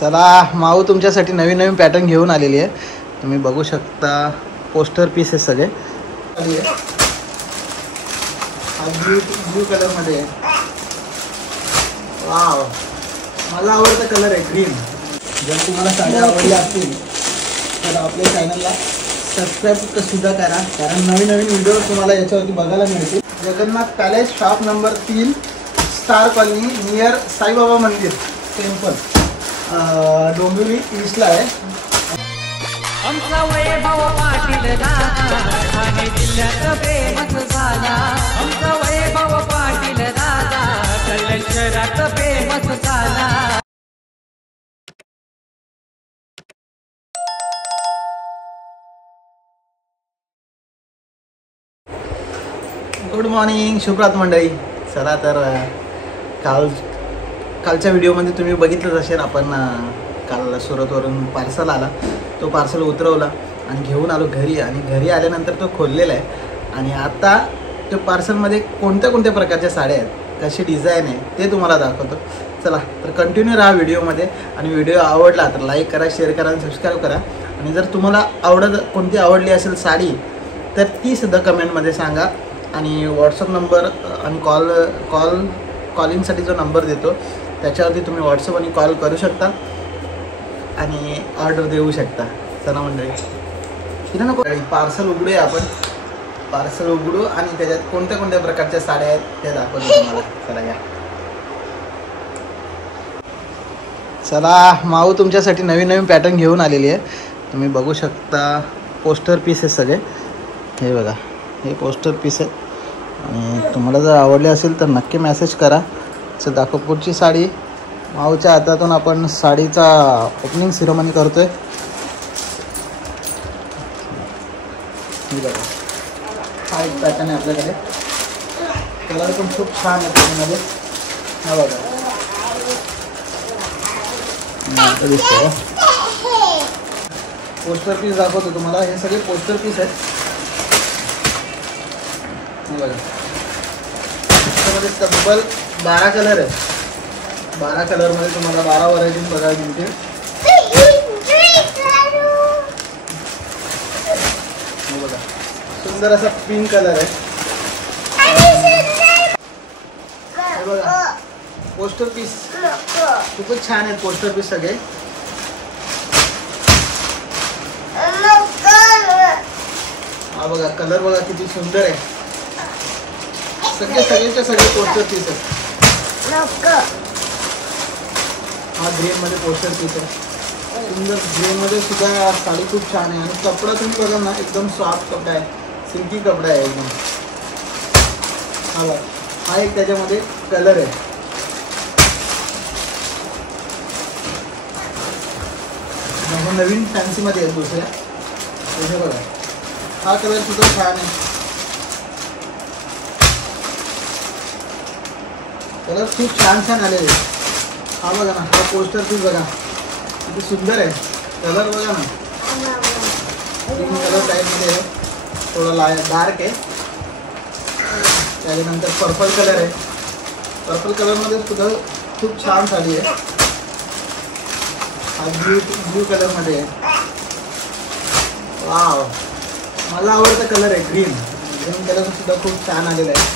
चला माऊ तुमच्यासाठी नवीन नवीन पॅटर्न घेऊन आलेली आहे. तुम्ही बघू शकता पोस्टर पीस आहे सगळे. ब्लू कलर मध्ये वाव, मला आवडता कलर आहे ग्रीन. जर तुम्हाला साड्या आवडल्या असतील तर आपल्या चॅनलला सबस्क्राईब सुद्धा करा, कारण नवीन नवीन व्हिडिओ तुम्हाला याच्यावरती बघायला मिळतील. Jagannath palace shop number 3 star colony near Saibaba मंदिर टेम्पल डोंबिवली ईस्टला आहे. आमचा वैभव पाटील दादा ठाणे जिल्ह्यात फेमस झाला. आमचा वैभव पाटील दादा कल्याण शहरात फेमस झाला. गुड मॉर्निंग, शुभरात मंडळी. चला तर कालच्या व्हिडिओमध्ये तुम्ही बघितलंच असेल, आपण काल सुरतवरून पार्सल आला, तो पार्सल उतरवला आणि घेऊन आलो घरी. आणि घरी आल्यानंतर तो खोललेला आहे आणि आता तो पार्सलमध्ये कोणत्या कोणत्या प्रकारच्या साड्या आहेत, कशी डिझाईन आहे ते तुम्हाला दाखवतो. चला तर कंटिन्यू राहा व्हिडिओमध्ये. आणि व्हिडिओ आवडला तर लाईक करा, शेअर करा आणि सबस्क्राईब करा. आणि जर तुम्हाला कोणती आवडली असेल साडी तर ती सुद्धा कमेंटमध्ये सांगा. आणि व्हॉट्सअप नंबर आणि कॉलिंगसाठी जो नंबर देतो त्याच्यावरती तुम्ही व्हॉट्सअप आणि कॉल करू शकता आणि ऑर्डर देऊ शकता. चला मंडळी, तिला नको पार्सल उघडूया आपण. पार्सल उघडू आणि त्याच्यात कोणत्या कोणत्या प्रकारच्या साड्या आहेत त्या दाखवतो तुम्हाला. चला या. चला माऊ तुमच्यासाठी नवीन नवीन पॅटर्न घेऊन आलेली आहे. तुम्ही बघू शकता पोस्टर पीस आहे सगळे. हे बघा, हे पोस्टर पीस आहे आणि तुम्हाला जर आवडले असेल तर नक्की मेसेज करा. तर दाखव पुढची साडी. माऊच्या हातातून आपण साडीचा ओपनिंग सिरोमनी करतोय. बघा, हा एक पॅटर्न आहे आपल्याकडे. कलर पण खूप छान आहे त्यामध्ये. हा बघा, दिसतो पोस्टर पीस दाखवतो तुम्हाला. हे सगळे पोस्टर पीस आहेत. बघा, त्याच्यामध्ये तब्बल 12 कलर आहेत. 12 कलरमध्ये तुम्हाला 12 व्हरायटी बघायला मिळतील. बघा, सुंदर असा पिंक कलर आहे. बघा पोस्टर पीस खूपच छान आहेत. पोस्टर पीस सगळे. हा बघा, कलर बघा किती सुंदर आहे. सगळेच्या सगळे पोस्टर पीस आहेत. हा ग्रीन मध्ये पोस्टर पीस आहे. सुंदर ग्रीन मध्ये सुद्धा साडी खूप छान आहे. आणि कपडा तुम्ही बघा ना, एकदम सॉफ्ट कपडा आहे, सिल्की कपडा आहे एकदम. हा एक त्याच्यामध्ये कलर आहे. नवीन फॅन्सी मध्ये आहे दुसऱ्या. हे बघा, हा कलर सुद्धा छान आहे. कलर खूप छान छान आलेले. हा बघा ना, हा पोस्टर पीस बघा किती सुंदर आहे. कलर बघा ना, ग्रीन कलर टाईपमध्ये आहे, थोडा डार्क आहे. त्याच्यानंतर पर्पल कलर आहे. पर्पल कलरमध्ये सुद्धा खूप छान साडी आहे. हा ब्लू कलरमध्ये आहे. वाव, मला आवडता कलर आहे ग्रीन. ग्रीन कलर सुद्धा खूप छान आलेला आहे.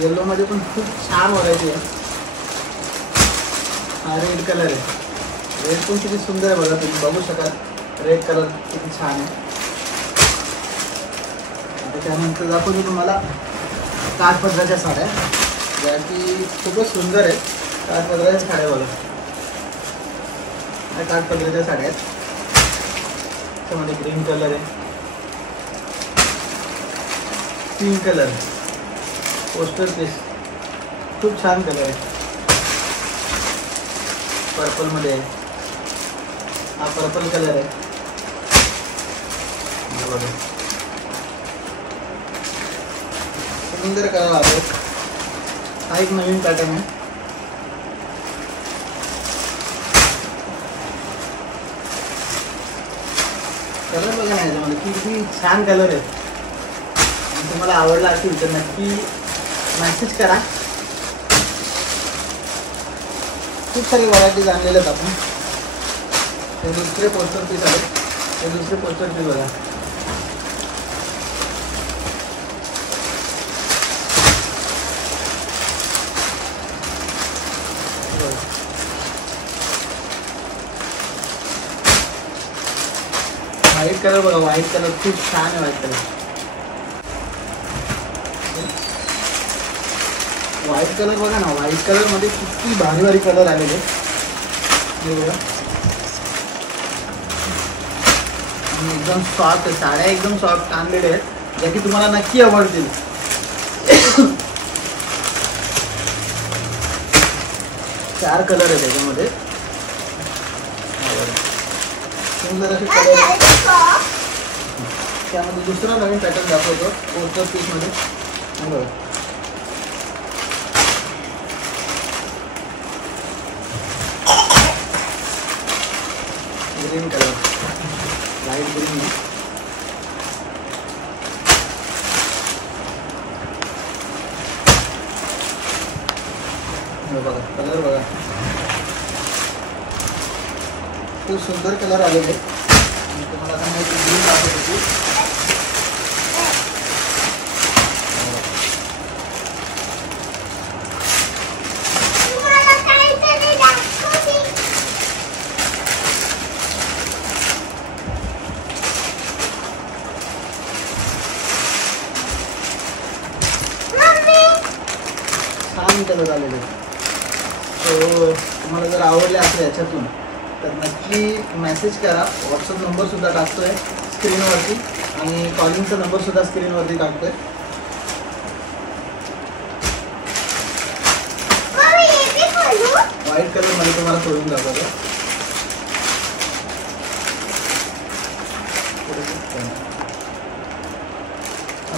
येल्लो मध्ये पण खूप छान व्हरायटी आहे. हा रेड कलर आहे. रेड पण किती सुंदर आहे बघा, तुम्ही बघू शकाल. रेड कलर किती छान आहे. त्याच्यानंतर दाखवतो तुम्हाला काठपदराच्या साड्या, ज्या की खूपच सुंदर आहेत. काठपदराच्या साड्या बघा, ह्या काठपदराच्या साड्या आहेत. त्यामध्ये ग्रीन कलर आहे, पिंक कलर, पोस्टर पीस खूप छान कलर आहे. पर्पल मध्ये आहे. हा पर्पल कलर आहे. सुंदर कलर आहे. हा एक नवीन पॅटर्न आहे. कलर बघा ना, याच्यामध्ये किती छान कलर आहेत. तुम्हाला आवडला असेल तर नक्की मेसेज करा. खूप सारी व्हरायटीज आणलेल्या आहेत आपण. हे दुसरे पोस्टर पीस आहे, हे दुसरे पोस्टर पीस बघा. व्हाईट कलर बघा, व्हाईट कलर खूप छान आहे. व्हाईट कलर, व्हाईट कलर बघा ना, व्हाईट कलर मध्ये किती भारी भारी कलर आलेले. हे बघा, आणि एकदम सॉफ्ट आहे. साड्या एकदम सॉफ्ट आणलेले आहेत, ज्या की तुम्हाला नक्की आवडतील. चार कलर आहेत त्याच्यामध्ये. सुंदर असे कलर. त्यामध्ये दुसरा नवीन पॅटर्न दाखवतो पोस्टर पीस मध्ये. Green colour, light green. बघा कलर बघा, खूप सुंदर कलर आलेले. तुम्हाला आता माहिती ग्रीन दाखवत होती. छान कलर आलेले. सो तुम्हाला जर आवडले असेल याच्यातून तर नक्की मेसेज करा. व्हॉट्सअप नंबरसुद्धा टाकतो आहे स्क्रीनवरती, आणि कॉलिंगचा नंबरसुद्धा स्क्रीनवरती टाकतो आहे. व्हाईट कलरमध्ये तुम्हाला सोडून दाखवतो.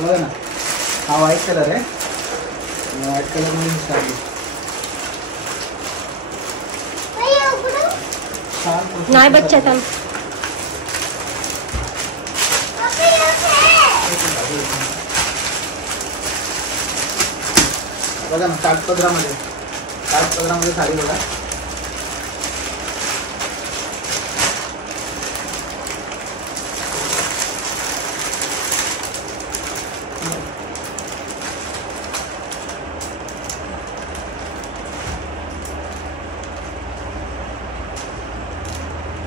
बघा ना, हा व्हाईट कलर आहे. व्हाईट कलरमध्ये स्टार्ट नाही बच्चा था. बघा ना, काठपदरामध्ये साडी बघा.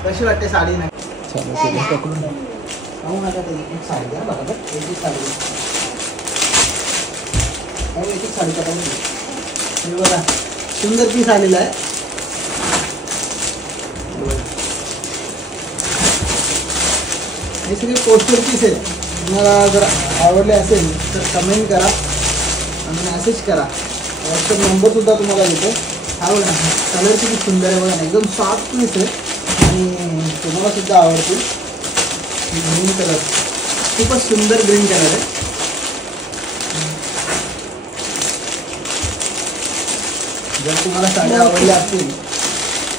कशी वाटते साडी? नाही पकडून पाहू नका. एक साडी द्या बरोबर, एक साडी एक साडी पकडून. हे बघा सुंदर पीस आलेला आहे. हे सगळे पोस्टर पीस आहेत. तुम्हाला जर आवडले असेल तर कमेंट करा आणि मेसेज करा. व्हॉट्सअप नंबर सुद्धा तुम्हाला देतो. हा बघा कलर किती सुंदर आहे. बघा ना, एकदम सॉफ्ट पीस आहे आणि तुम्हाला सुद्धा आवडतील. ग्रीन कलर खूपच सुंदर ग्रीन कलर आहे. जर तुम्हाला साड्या आवडल्या असतील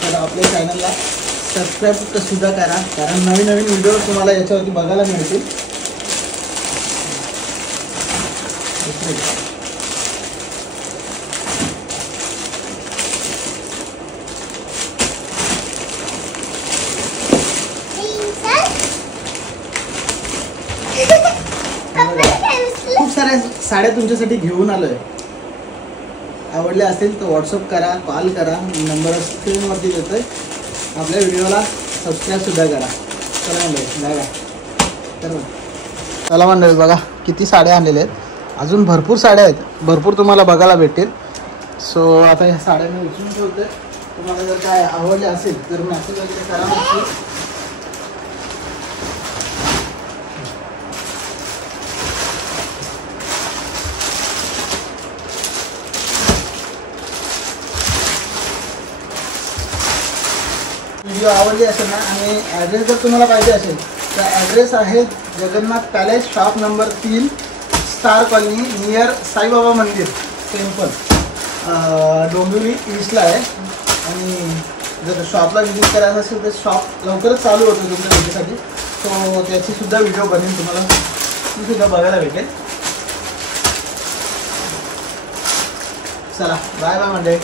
तर आपल्या चॅनलला सबस्क्राईब सुद्धा करा, कारण नवीन नवीन व्हिडिओ तुम्हाला याच्यावरती बघायला मिळतील. खूप साऱ्या साड्या तुमच्यासाठी घेऊन आलोय. आवडल्या असेल तर व्हॉट्सअप करा, कॉल करा. नंबर स्क्रीनवरती देतोय. आपल्या व्हिडिओला सबस्क्राईब सुद्धा करा. चला मंडळी, बाय बाय. चला मंडळी, बघा किती साड्या आणलेल्या आहेत. अजून भरपूर साड्या आहेत, भरपूर तुम्हाला बघायला भेटेल. सो आता ह्या साड्या मी उचलून ठेवतोय. तुम्हाला जर काय आवडले असेल तर मेसेज वगैरे करा नक्की. व्हिडिओ आवडली असेल ना, आणि ॲड्रेस जर तुम्हाला पाहिजे असेल तर ॲड्रेस आहे Jagannath palace, shop number 3, star colony, near Saibaba मंदिर टेम्पल, डोंबिवली ईस्टला आहे. आणि जर शॉपला विजिट करायचं असेल तर शॉप लवकरच चालू होतो तुमच्या भेटीसाठी. सो त्याची सुद्धा व्हिडिओ बनवून तुम्हाला ती सुद्धा बघायला भेटेल. चला बाय बाय मंडळी.